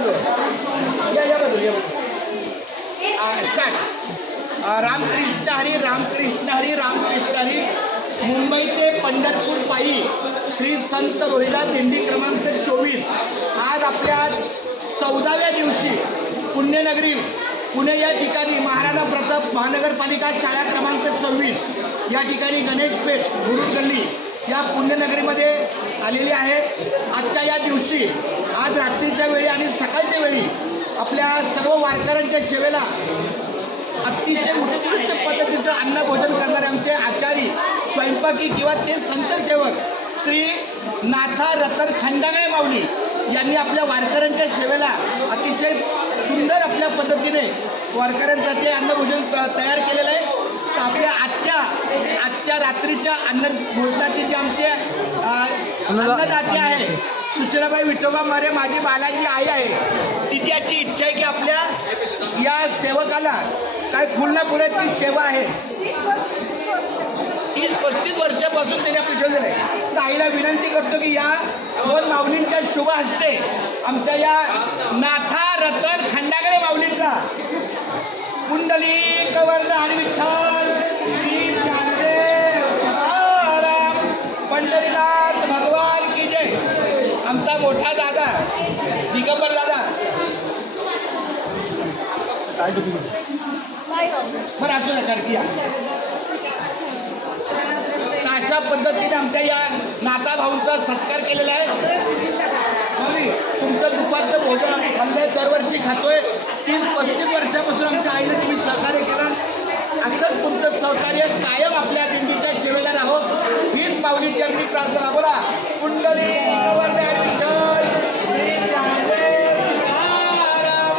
बाजूला या बाजूला रामकृष्ण हरी रामकृष्ण हरी रामकृष्ण हरी. मुंबई ते पंढरपूर पायी श्री संत रोहिदास दिंडी क्रमांक 24 आज आपल्या 14व्या दिवशी पुण्यनगरी पुणे या ठिकाणी महाराणा प्रताप महानगरपालिका शाळा क्रमांक 26 या ठिकाणी गणेशपेठ गुरुड गल्ली या पुण्यनगरीमध्ये आलेली आहे. आजच्या या दिवशी आज रात्रीच्या वेळी आणि सकाळच्या वेळी आपल्या सर्व वारकऱ्यांच्या सेवेला अतिशय उत्कृष्ट पद्धतीचं अन्न भोजन करणारे आमचे आचारी स्वयंपाकी किंवा ते संतसेवक श्री नाथा रतन खंडागळे माऊली यांनी आपल्या वारकऱ्यांच्या सेवेला अतिशय सुंदर आपल्या पद्धतीने वारकऱ्यांसाठी अन्नभोजन तयार केलेलं आहे. तर आपल्या आजच्या रात्रीच्या अन्न भोजनाची जी आमचे अन्नदाते आहे सुचनाबाई विठोबा मारे माझी बालाजी आई आहे. तिची याची इच्छा आहे की आपल्या या सेवकाला काय फुल ना फुलाची सेवा आहे 30-35 वर्षापासून त्याने आपली दिलं आहे. तर आईला विनंती करतो की या दोन माऊलींच्या शुभ हस्ते आमच्या या नाथा रतन खंडागळे माऊलीचा कुंडली कवर्ध आणि विठ्ठल श्री ज्ञानदेव तुकाराम पंढरीनाथ भगवान की जय. आमचा मोठा दादा दिगंबर दादा काय बरं असू नका या. अशा पद्धतीने आमच्या या नाता भाऊंचा सत्कार केलेला आहे. तुमचं दुपारचं भोजन आम्ही खाल्लंय दरवर्षी खातोय. 30-35 वर्षापासून आमच्या आईने तुम्ही सहकार्य केलं. असंच तुमचं सहकार्य कायम आपल्या दिंडीच्या सेवेला राहो हीच माऊलीची आमची प्रार्थना. बोला कुंडली कवर्ध विठ्ठल श्री ज्ञानदेव तुकाराम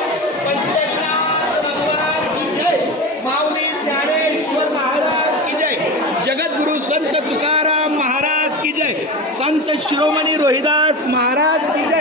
पंढरीनाथ भगवान की जय. माऊली ज्ञानेश्वर महाराज की जय. जगद्गुरु संत तुकाराम महाराज की जय. संत शिरोमणी रोहिदास महाराज की जय.